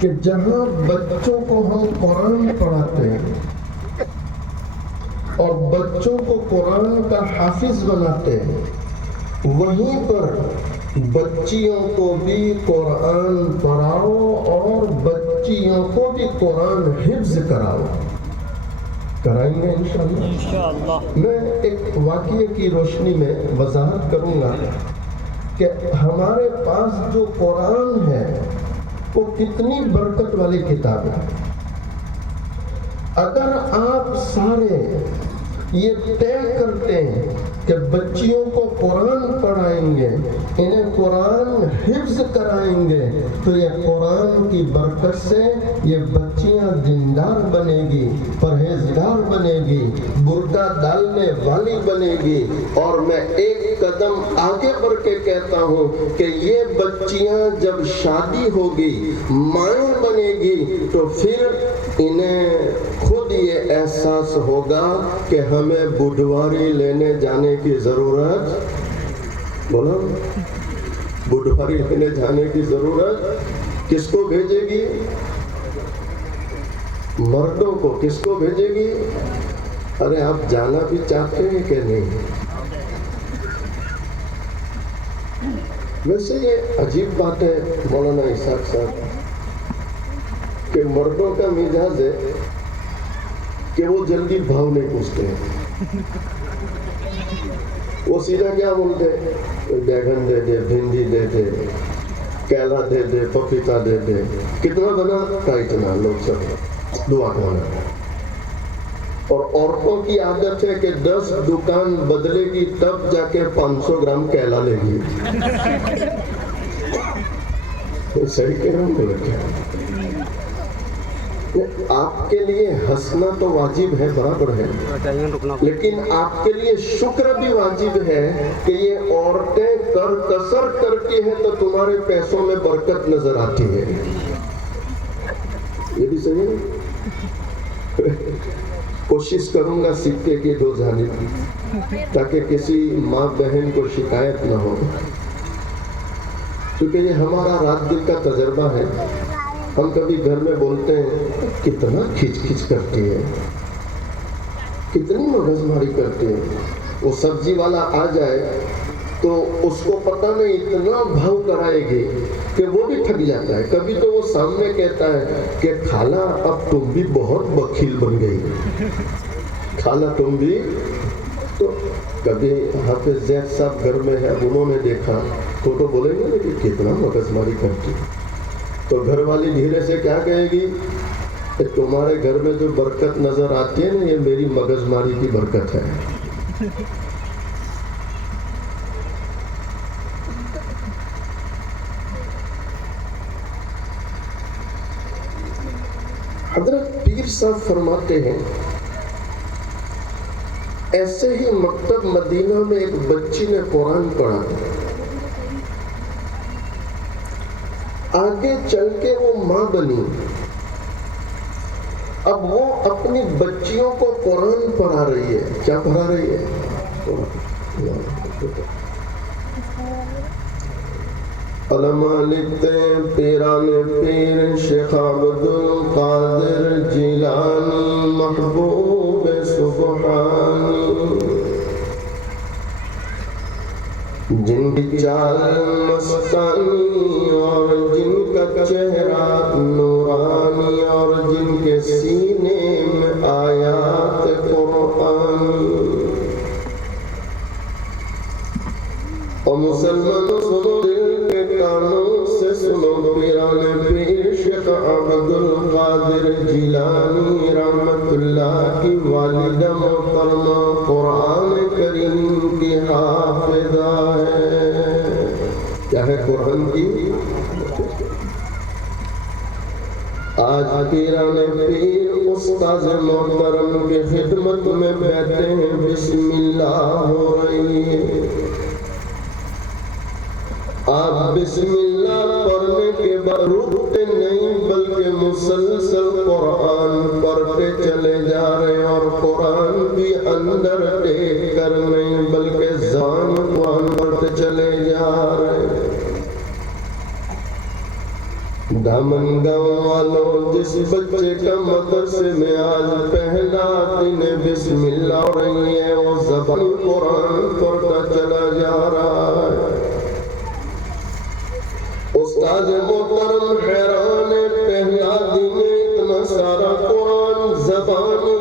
کہ جہاں بچوں کو ہم قرآن پڑھاتے ہیں اور بچوں کو قرآن کا حافظ بناتے ہیں، وہیں پر بچیوں کو بھی قرآن پڑھاؤ اور بچیوں کو بھی قرآن حفظ کراؤ۔ کرائیں گے انشاءاللہ۔ میں ایک واقعے کی روشنی میں وضاحت کروں گا کہ ہمارے پاس جو قرآن ہے وہ کتنی برکت والی کتاب ہے۔ اگر آپ سارے یہ طے کرتے ہیں کہ بچیوں کو قرآن پڑھائیں گے، انہیں قرآن حفظ کرائیں گے، تو یہ قرآن کی برکت سے یہ بچیاں دیندار بنے گی، پرہیزگار بنے گی، برقع ڈالنے والی بنے گی۔ اور میں ایک قدم آگے بڑھ کے کہتا ہوں کہ یہ بچیاں جب شادی ہوگی، مائیں بنے گی، تو پھر انہیں خود یہ احساس ہوگا کہ ہمیں بڑھواری لینے جانے کی ضرورت، بولو بڑھواری لینے جانے کی ضرورت کس کو بھیجے گی؟ مردوں کو۔ کس کو بھیجے گی؟ ارے آپ جانا بھی چاہتے ہیں کہ نہیں؟ ویسے یہ عجیب بات ہے مولانا اسحاق صاحب کہ مردوں کا مزاج ہے کہ وہ جلدی بھاؤ نہیں پوچھتے ہیں، وہ سیدھا کیا بولتے ہیں؟ بیگن دے دے، بھنڈی دے دے، کیلا دے دے، پپیتا دے دے، کتنا بنا کا اتنا، لوگ سب دعا کرنا۔ اور عورتوں کی عادت ہے کہ 10 دکان بدلے گی تب جا کے 500 گرام کیلا لے گی۔ صحیح کہہ رہا ہوں بولے کیا؟ آپ کے لیے ہنسنا تو واجب ہے، برابر ہے، لیکن آپ کے لیے شکر بھی واجب ہے کہ یہ عورتیں کر کسر کرتی ہیں تو تمہارے پیسوں میں برکت نظر آتی ہے۔ یہ بھی صحیح ہے۔ کوشش کروں گا سکے کی 2 جانب، تاکہ کسی ماں بہن کو شکایت نہ ہو، کیونکہ یہ ہمارا رات دن کا تجربہ ہے۔ ہم کبھی گھر میں بولتے ہیں کتنا کھچ کھچ کرتی ہے، کتنی مغز ماری کرتی ہے۔ وہ سبزی والا آ جائے تو اس کو پتہ نہیں اتنا بھاؤ کرائے گی کہ وہ بھی تھک جاتا ہے۔ کبھی تو وہ سامنے کہتا ہے کہ خالہ اب تم بھی بہت بخیل بن گئی، خالہ تم بھی۔ تو کبھی حافظ زید صاحب گھر میں ہے، انہوں نے دیکھا تو بولیں گے کہ کتنا مغز ماری کرتی، تو گھر والی دھیرے سے کیا کہے گی کہ تمہارے گھر میں جو برکت نظر آتی ہے نا، یہ میری مغز ماری کی برکت ہے۔ حضرت پیر صاحب فرماتے ہیں ایسے ہی مکتب مدینہ میں ایک بچی نے قرآن پڑھا، آگے چل کے وہ ماں بنی، اب وہ اپنی بچیوں کو قرآن پڑھا رہی ہے۔ کیا پڑھا رہی ہے؟ علماء لکھتے ہیں پیران پیر شیخ عبد القادر جیلانی محبوب سبحانی، جن کی چال مستانی اور جن کا چہرہ نورانی اور جن کے سینے میں آیات قرآن۔ اور مسلمانوں سنو، دل کے کانوں سے سنو، پیران پیر شیخ عبد القادر جیلانی رحمت اللہ کی والدہ محترمہ قرآن کریم کی حافظہ ہے۔ کیا ہے قرآن کی؟ آج پیران پیر استاذ محترم کی خدمت میں بیٹھے ہیں، بسم اللہ ہو رہی ہے۔ آپ بسم اللہ پڑھنے کے بعد رکتے نہیں، بلکہ مسلسل قرآن پڑھتے چلے جا رہے ہیں، اور قرآن بھی اندر ٹیک کر نہیں بلکہ زبان قرآن پڑھتے چلے جا رہے ہیں۔ دامن گاؤں والوں، جس بچے کا مدرسے میں آج پہلا دن بسم اللہ ہو رہی ہے، وہ زبان قرآن پڑھتا چلا جا رہا ہے۔ استاد محترم حیران ہے، پہلا دن اتنا سارا قرآن زبانی۔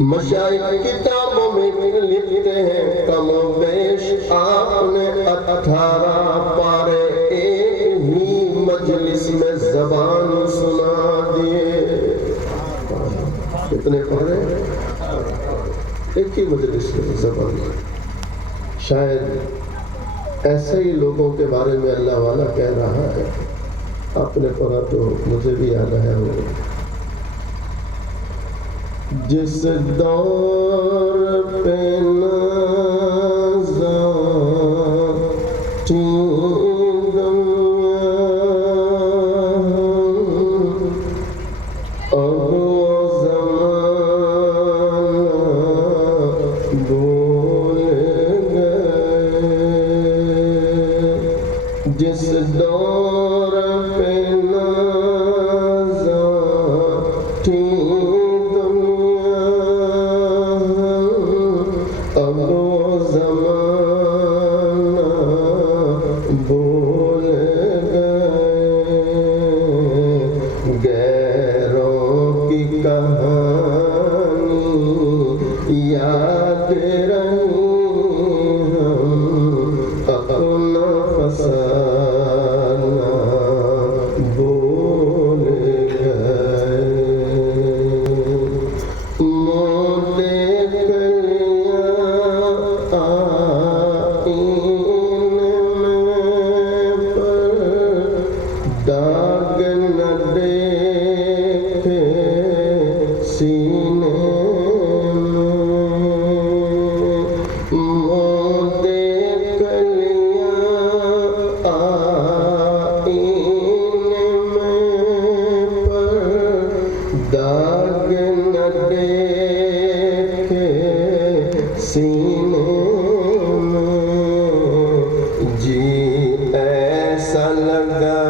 مشائخ کتابوں میں لکھتے ہیں کم و بیش آپ نے 18 پارے ایک ہی مجلس میں زبان سنا دیے۔ کتنے پارے؟ ایک ہی مجلس میں زبان۔ شاید ایسے ہی لوگوں کے بارے میں اللہ والا کہہ رہا ہے، آپ نے پڑھا تو مجھے بھی یاد آیا ہوگا۔ جس دور پہ نازاں دنیا اب وہ زمانہ بھول گئے۔ جس دور پہ نازاں اب وہ زمانہ بھول گئے۔ غیروں کی کہانی یاد رہی، ہم اپنا فسانہ بھول گئے۔ داغ نہ دیکھے سینے میں، منہ دیکھ لیا آئینے میں، پر داغ نہ دیکھے سینے میں۔ جی ایسا لگا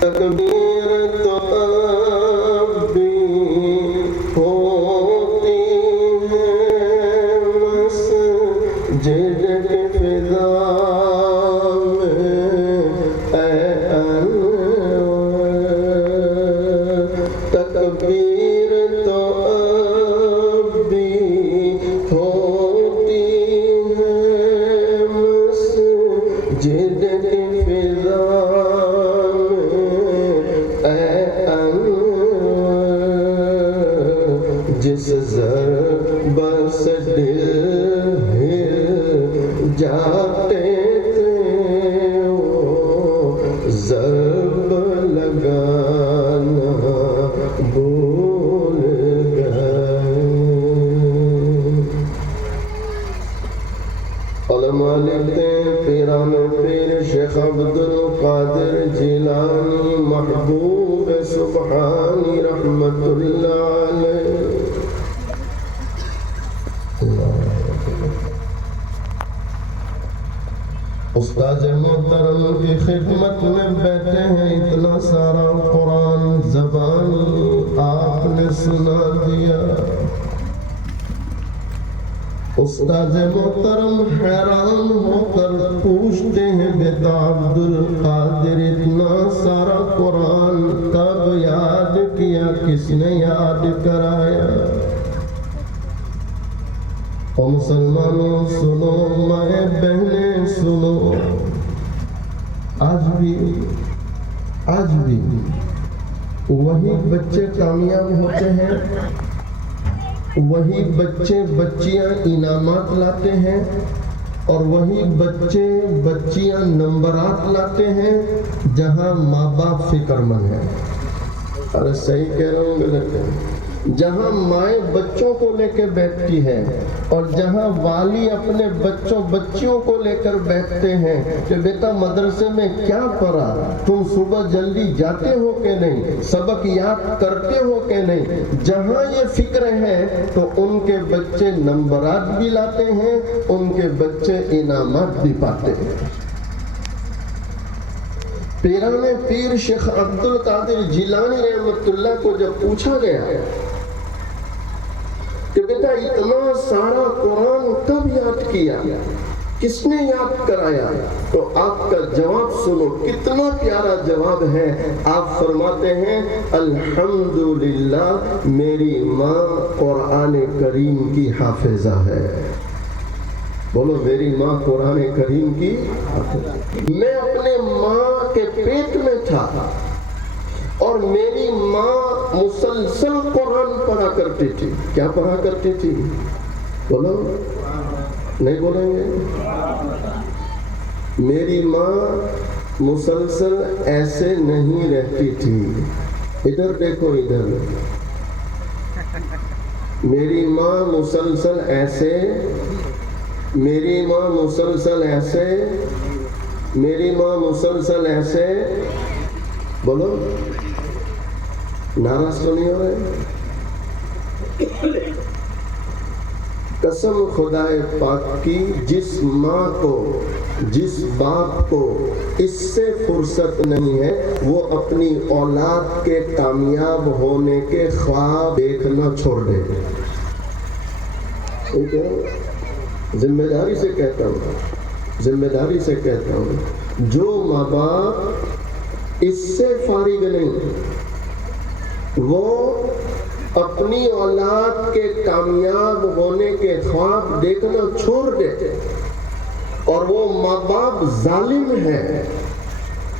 تکبیر تو اب بھی ہوتی ہے مسجد کے فضا میں، اے انور۔ تکبیر تو اب بھی ہوتی ہے مسجد کے فضا جس ضرب سے دل ہل جاتے تھے، وہ ضرب لگانا بھول گئے۔ علماء لکھتے ہیں، پیران پیر شیخ عبد القادر جیلانی محبوب سبحانی رحمت اللہ علیہ، استاد محترم کی خدمت میں بیٹھے ہیں، اتنا سارا قرآن زبانی آپ نے سنا دیا۔ استاد محترم حیران ہو کر پوچھتے ہیں، بیٹا عبد القادر اتنا سارا قرآن کب یاد کیا، کس نے یاد کرایا؟ اور مسلمانوں سنو، مائیں بہنیں سنو، آج بھی وہی بچے کامیاب ہوتے ہیں، وہی بچے بچیاں انعامات لاتے ہیں، اور وہی بچے بچیاں نمبرات لاتے ہیں جہاں ماں باپ فکر مند ہیں۔ ارے صحیح کہہ رہا ہوں غلط ہے؟ جہاں مائیں بچوں کو لے کے بیٹھتی ہے اور جہاں والی اپنے بچیوں کو لے کر بیٹھتے ہیں کہ بیٹا مدرسے میں کیا پڑھا، تم صبح جلدی جاتے ہو کہ نہیں، سبق یاد کرتے ہو کہ نہیں، جہاں یہ فکر ہے تو ان کے بچے نمبرات بھی لاتے ہیں، ان کے بچے انعامات بھی پاتے ہیں۔ پیران پیر شیخ عبد القادر جیلانی رحمۃ اللہ کو جب پوچھا گیا کہ بیٹا اتنا سارا قرآن کب یاد کیا، کس نے یاد کرایا، تو آپ کا جواب سنو، کتنا پیارا جواب ہے۔ آپ فرماتے ہیں الحمدللہ میری ماں قرآن کریم کی حافظہ ہے۔ بولو میری ماں قرآن کریم کی حافظہ۔ میں اپنے ماں کے پیٹ میں تھا اور میری ماں مسلسل قرآن پڑھا کرتی تھی۔ کیا پڑھا کرتی تھی؟ بولو، نہیں بولیں گے؟ میری ماں مسلسل ایسے نہیں رہتی تھی، ادھر دیکھو ادھر، میری ماں مسلسل ایسے، میری ماں مسلسل ایسے، میری ماں مسلسل ایسے، بولو، ناراض تو نہیں ہو رہے؟ قسم خدائے پاک کی، جس ماں کو، جس باپ کو اس سے فرصت نہیں ہے وہ اپنی اولاد کے کامیاب ہونے کے خواب دیکھنا چھوڑ دے۔ ذمہ داری سے کہتا ہوں، ذمہ داری سے کہتا ہوں، جو ماں باپ اس سے فارغ نہیں، وہ اپنی اولاد کے کامیاب ہونے کے خواب دیکھنا چھوڑ دیتے، اور وہ ماں باپ ظالم ہے،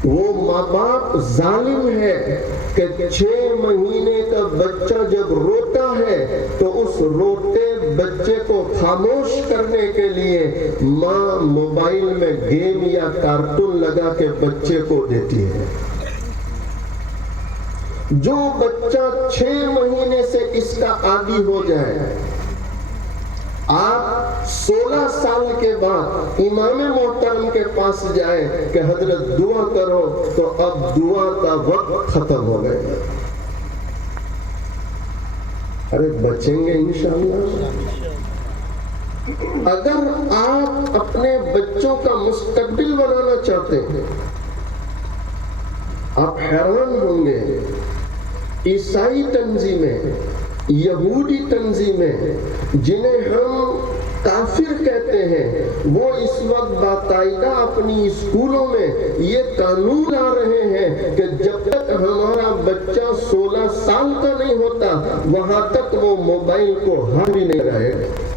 وہ ماں باپ ظالم ہے کہ 6 مہینے کا بچہ جب روتا ہے تو اس روتے بچے کو خاموش کرنے کے لیے ماں موبائل میں گیم یا کارٹون لگا کے بچے کو دیتی ہے۔ جو بچہ 6 مہینے سے اس کا عادی ہو جائے، آپ 16 سال کے بعد امام محترم کے پاس جائے کہ حضرت دعا کرو، تو اب دعا کا وقت ختم ہو گئے۔ ارے بچیں گے انشاءاللہ۔ اگر آپ اپنے بچوں کا مستقبل بنانا چاہتے ہیں، آپ حیران ہوں گے، عیسائی تنظیمیں، یہودی تنظیمیں جنہیں ہم کافر کہتے ہیں، وہ اس وقت باقاعدہ اپنی اسکولوں میں یہ قانون لا رہے ہیں کہ جب تک ہمارا بچہ 16 سال کا نہیں ہوتا وہاں تک وہ موبائل کو ہاتھ بھی نہیں لگائے گا۔